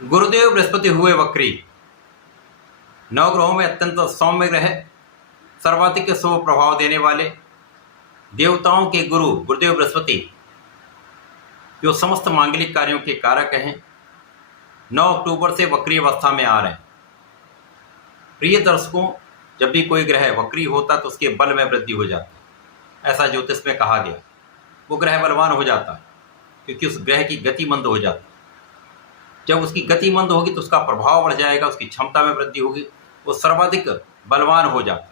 गुरुदेव बृहस्पति हुए वक्री। नवग्रहों में अत्यंत सौम्य ग्रह, सर्वाधिक शुभ प्रभाव देने वाले देवताओं के गुरु गुरुदेव बृहस्पति, जो समस्त मांगलिक कार्यों के कारक हैं, 9 अक्टूबर से वक्री अवस्था में आ रहे हैं। प्रिय दर्शकों, जब भी कोई ग्रह वक्री होता तो उसके बल में वृद्धि हो जाती है। ऐसा ज्योतिष में कहा गया, वो ग्रह बलवान हो जाता है क्योंकि उस ग्रह की गति मंद हो जाती है। जब उसकी गति मंद होगी तो उसका प्रभाव बढ़ जाएगा, उसकी क्षमता में वृद्धि होगी, वो सर्वाधिक बलवान हो जाता है।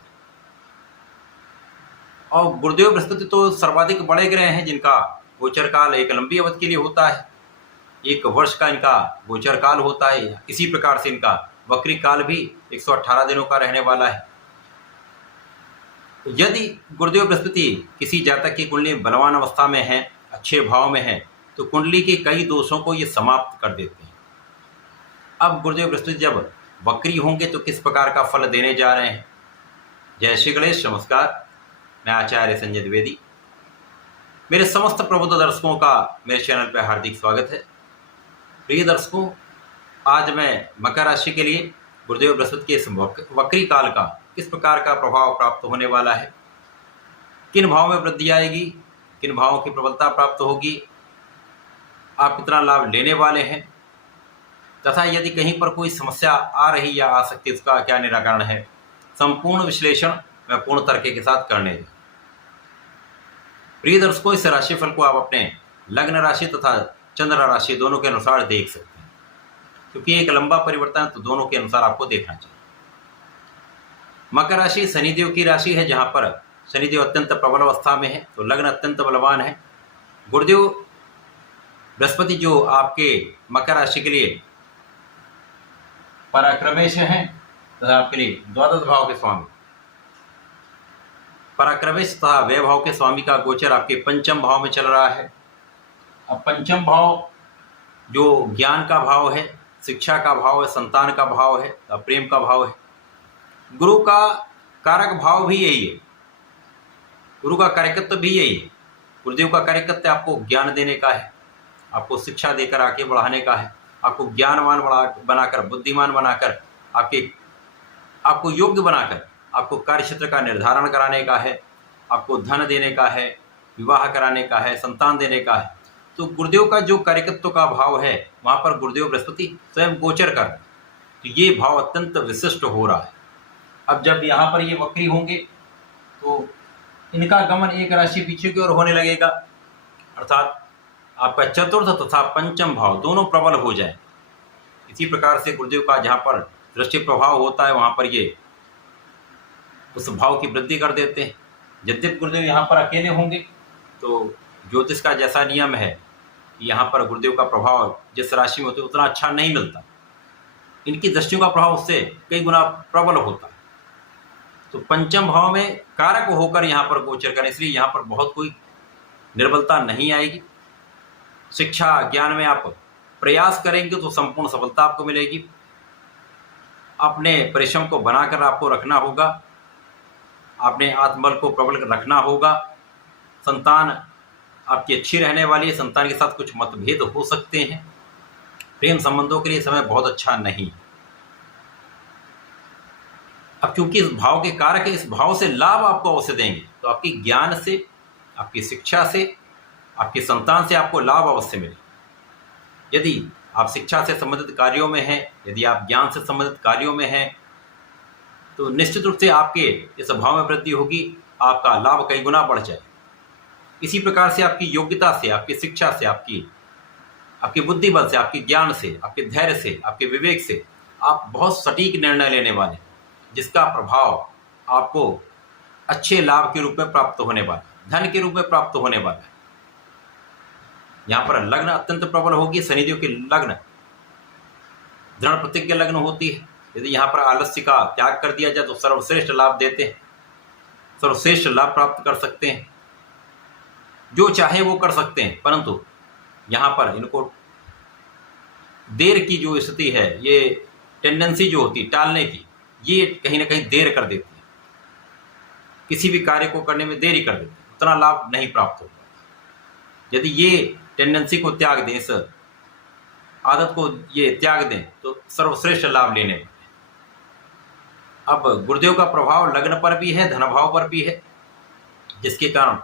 और गुरुदेव बृहस्पति तो सर्वाधिक बड़े ग्रह हैं जिनका गोचर काल एक लंबी अवधि के लिए होता है। 1 वर्ष का इनका गोचर काल होता है। इसी प्रकार से इनका वक्री काल भी 118 दिनों का रहने वाला है। यदि गुरुदेव बृहस्पति किसी जातक की कुंडली बलवान अवस्था में है, अच्छे भाव में है, तो कुंडली के कई दोषों को ये समाप्त कर देते हैं। अब गुरुदेव बृहस्पति जब वक्री होंगे तो किस प्रकार का फल देने जा रहे हैं। जय श्री गणेश, नमस्कार। मैं आचार्य संजय द्विवेदी। मेरे समस्त प्रबुद्ध दर्शकों का मेरे चैनल पर हार्दिक स्वागत है। प्रिय दर्शकों, आज मैं मकर राशि के लिए गुरुदेव बृहस्पति के इस वक्री काल का किस प्रकार का प्रभाव प्राप्त होने वाला है, किन भाव में वृद्धि आएगी, किन भावों की प्रबलता प्राप्त होगी, आप कितना लाभ लेने वाले हैं, तथा यदि कहीं पर कोई समस्या आ रही या आ सकती है उसका क्या निराकरण है, संपूर्ण विश्लेषण मैं पूर्ण तर्क के साथ करने जा। प्रिय दर्शकों, इस राशिफल को आप अपने लग्न राशि तथा चंद्र राशि दोनों के अनुसार देख सकते हैं, क्योंकि एक लंबा परिवर्तन है तो दोनों के अनुसार आपको देखना चाहिए। मकर राशि शनिदेव की राशि है, जहां पर शनिदेव अत्यंत प्रबल अवस्था में है, तो लग्न अत्यंत बलवान है। गुरुदेव बृहस्पति जो आपके मकर राशि के लिए पराक्रमेश हैं तथा आपके लिए द्वादश भाव के स्वामी, पराक्रमेश तथा वैभव के स्वामी का गोचर आपके पंचम भाव में चल रहा है। अब पंचम भाव जो ज्ञान का भाव है, शिक्षा का भाव है, संतान का भाव है, प्रेम का भाव है। गुरु का कारक भाव भी यही है, गुरु का कार्यकत्व भी यही है। गुरुदेव का कार्यकत्व आपको ज्ञान देने का है, आपको शिक्षा देकर आगे बढ़ाने का है, आपको ज्ञानवान बनाकर, बुद्धिमान बनाकर, आपको योग्य बनाकर आपको कार्य क्षेत्र का निर्धारण कराने का है, आपको धन देने का है, विवाह कराने का है, संतान देने का है। तो गुरुदेव का जो कार्यकत्व का भाव है वहाँ पर गुरुदेव बृहस्पति स्वयं गोचर कर रहे हैं, तो ये भाव अत्यंत विशिष्ट हो रहा है। अब जब यहाँ पर ये वक्री होंगे तो इनका गमन एक राशि पीछे की ओर होने लगेगा, अर्थात आपका चतुर्थ तथा पंचम भाव दोनों प्रबल हो जाए। इसी प्रकार से गुरुदेव का जहाँ पर दृष्टि प्रभाव होता है वहाँ पर ये उस भाव की वृद्धि कर देते हैं। यद्यपि गुरुदेव यहाँ पर अकेले होंगे तो ज्योतिष का जैसा नियम है, यहाँ पर गुरुदेव का प्रभाव जिस राशि में होते उतना अच्छा नहीं मिलता, इनकी दृष्टियों का प्रभाव उससे कई गुना प्रबल होता है। तो पंचम भाव में कारक होकर यहाँ पर गोचर करें, इसलिए यहाँ पर बहुत कोई निर्बलता नहीं आएगी। शिक्षा ज्ञान में आप प्रयास करेंगे तो संपूर्ण सफलता आपको मिलेगी। अपने परिश्रम को बनाकर आपको रखना होगा, अपने आत्मबल को प्रबल रखना होगा। संतान आपकी अच्छी रहने वाली है, संतान के साथ कुछ मतभेद हो सकते हैं। प्रेम संबंधों के लिए समय बहुत अच्छा नहीं। अब क्योंकि इस भाव के कारक है, इस भाव से लाभ आपको अवश्य देंगे, तो आपकी ज्ञान से, आपकी शिक्षा से, आपकी संतान से आपको लाभ अवश्य मिले। यदि आप शिक्षा से संबंधित कार्यों में हैं, यदि आप ज्ञान से संबंधित कार्यों में हैं, तो निश्चित रूप से आपके इस भाव में वृद्धि होगी, आपका लाभ कई गुना बढ़ जाए। इसी प्रकार से आपकी योग्यता से, आपकी शिक्षा से, आपकी बुद्धि बल से, आपके ज्ञान से, आपके धैर्य से, आपके विवेक से आप बहुत सटीक निर्णय लेने वाले, जिसका प्रभाव आपको अच्छे लाभ के रूप में प्राप्त होने वाला, धन के रूप में प्राप्त होने वाला है। यहाँ पर लग्न अत्यंत प्रबल होगी। शनिदेव की लग्न दृढ़ प्रतिज्ञ लग्न होती है। यदि यहाँ पर आलस्य का त्याग कर दिया जाए तो सर्वश्रेष्ठ लाभ देते हैं, सर्वश्रेष्ठ लाभ प्राप्त कर सकते हैं, जो चाहे वो कर सकते हैं। परंतु यहाँ पर इनको देर की जो स्थिति है, ये टेंडेंसी जो होती है टालने की, ये कहीं ना कहीं देर कर देती है, किसी भी कार्य को करने में देरी कर देती है, उतना लाभ नहीं प्राप्त होता। यदि ये टेंडेंसी को त्याग दें, इस आदत को ये त्याग दें तो सर्वश्रेष्ठ लाभ लेने वाले। अब गुरुदेव का प्रभाव लग्न पर भी है, धन भाव पर भी है, जिसके कारण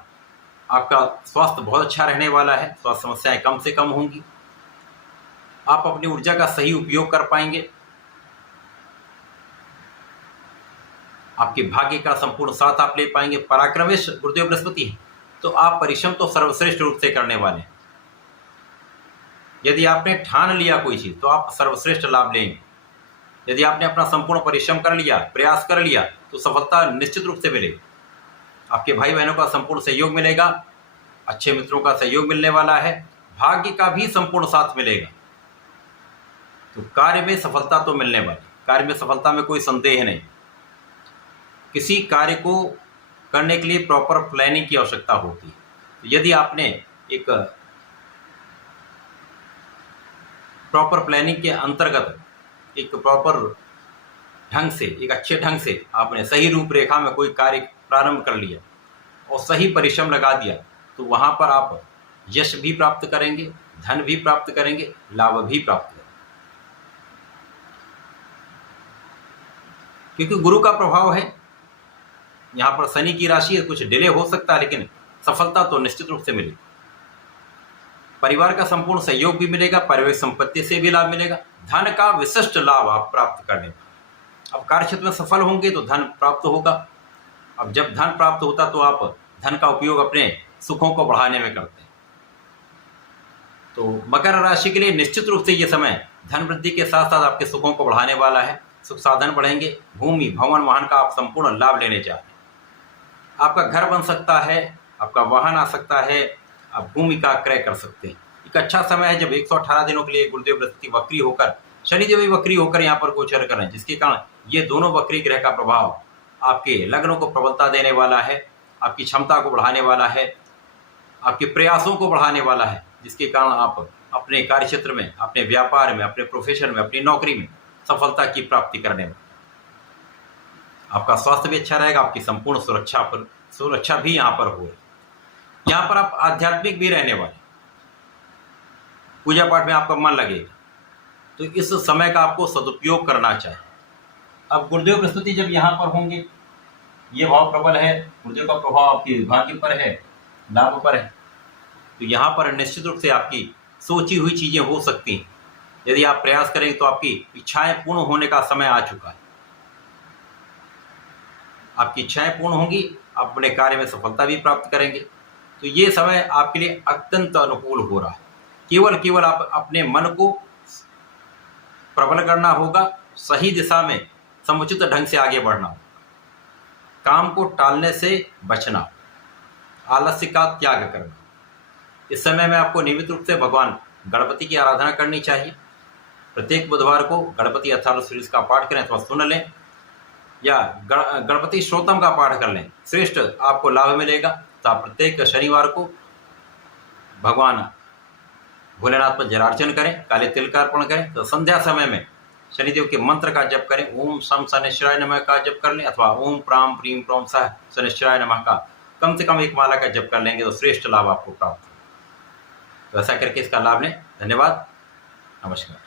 आपका स्वास्थ्य बहुत अच्छा रहने वाला है, स्वास्थ्य समस्याएं कम से कम होंगी, आप अपनी ऊर्जा का सही उपयोग कर पाएंगे, आपके भाग्य का संपूर्ण साथ आप ले पाएंगे। पराक्रमेश गुरुदेव बृहस्पति है, तो आप परिश्रम तो सर्वश्रेष्ठ रूप से करने वाले हैं। यदि आपने ठान लिया कोई चीज तो आप सर्वश्रेष्ठ लाभ लेंगे। यदि आपने अपना संपूर्ण परिश्रम कर लिया, प्रयास कर लिया, तो सफलता निश्चित रूप से मिलेगी। आपके भाई बहनों का संपूर्ण सहयोग मिलेगा, अच्छे मित्रों का सहयोग मिलने वाला है, भाग्य का भी संपूर्ण साथ मिलेगा। तो कार्य में सफलता तो मिलने वाली, कार्य में सफलता में कोई संदेह नहीं। किसी कार्य को करने के लिए प्रॉपर प्लानिंग की आवश्यकता होती है। तो यदि आपने एक प्रॉपर प्लानिंग के अंतर्गत एक प्रॉपर ढंग से, एक अच्छे ढंग से आपने सही रूपरेखा में कोई कार्य प्रारंभ कर लिया और सही परिश्रम लगा दिया, तो वहां पर आप यश भी प्राप्त करेंगे, धन भी प्राप्त करेंगे, लाभ भी प्राप्त करेंगे। क्योंकि गुरु का प्रभाव है, यहाँ पर शनि की राशि है, कुछ डिले हो सकता है, लेकिन सफलता तो निश्चित रूप से मिलेगी। परिवार का संपूर्ण सहयोग भी मिलेगा, पारिवारिक संपत्ति से भी लाभ मिलेगा, धन का विशिष्ट लाभ आप प्राप्त करने। अब कार्य क्षेत्र में सफल होंगे तो धन प्राप्त होगा। अब जब धन प्राप्त होता तो आप धन का उपयोग अपने सुखों को बढ़ाने में करते हैं। तो मकर राशि के लिए निश्चित रूप से ये समय धन वृद्धि के साथ साथ आपके सुखों को बढ़ाने वाला है। सुख साधन बढ़ेंगे, भूमि भवन वाहन का आप संपूर्ण लाभ लेने जा रहे हैं। आपका घर बन सकता है, आपका वाहन आ सकता है, आप भूमि का क्रय कर सकते हैं। एक अच्छा समय है जब 118 दिनों के लिए गुरुदेव बृहस्पति वक्री होकर, शनिदेव भी वक्री होकर यहाँ पर गोचर कर रहे हैं, जिसके कारण ये दोनों वक्री ग्रह का प्रभाव आपके लग्नों को प्रबलता देने वाला है, आपकी क्षमता को बढ़ाने वाला है, आपके प्रयासों को बढ़ाने वाला है, जिसके कारण आप अपने कार्य क्षेत्र में, अपने व्यापार में, अपने प्रोफेशन में, अपनी नौकरी में सफलता की प्राप्ति करने में। आपका स्वास्थ्य भी अच्छा रहेगा, आपकी संपूर्ण सुरक्षा भी यहाँ पर हो। यहाँ पर आप आध्यात्मिक भी रहने वाले, पूजा पाठ में आपका मन लगेगा, तो इस समय का आपको सदुपयोग करना चाहिए। अब गुरुदेव बृहस्पति जब यहाँ पर होंगे, ये भाव प्रबल है, गुरुदेव का प्रभाव आपके भाग्य पर है, लाभ पर है, तो यहाँ पर निश्चित रूप से आपकी सोची हुई चीजें हो सकती हैं। यदि आप प्रयास करेंगे तो आपकी इच्छाएं पूर्ण होने का समय आ चुका है। आपकी इच्छाएं पूर्ण होंगी, आप अपने कार्य में सफलता भी प्राप्त करेंगे। तो ये समय आपके लिए अत्यंत अनुकूल हो रहा है। केवल आप अपने मन को प्रबल करना होगा, सही दिशा में समुचित ढंग से आगे बढ़ना होगा, काम को टालने से बचना, आलस्य का त्याग करना। इस समय में आपको नियमित रूप से भगवान गणपति की आराधना करनी चाहिए। प्रत्येक बुधवार को गणपति अथर्व शीर्ष का पाठ करें अथवा सुन लें, या गणपति श्रोतम का पाठ कर लें, श्रेष्ठ आपको लाभ मिलेगा। तो आप प्रत्येक शनिवार को भगवान भोलेनाथ पर जलार्चन करें, काले तिल का अर्पण करें। तो संध्या समय में शनिदेव के मंत्र का जप करें, ओम शम शनिश्चराय नमः का जप कर लें, अथवा ओम प्राम प्रीम प्रोम सह शनिश्चराय नमः का कम से कम एक माला का जप कर लेंगे तो श्रेष्ठ लाभ आपको प्राप्त हो। तो ऐसा करके इसका लाभ लें। धन्यवाद, नमस्कार।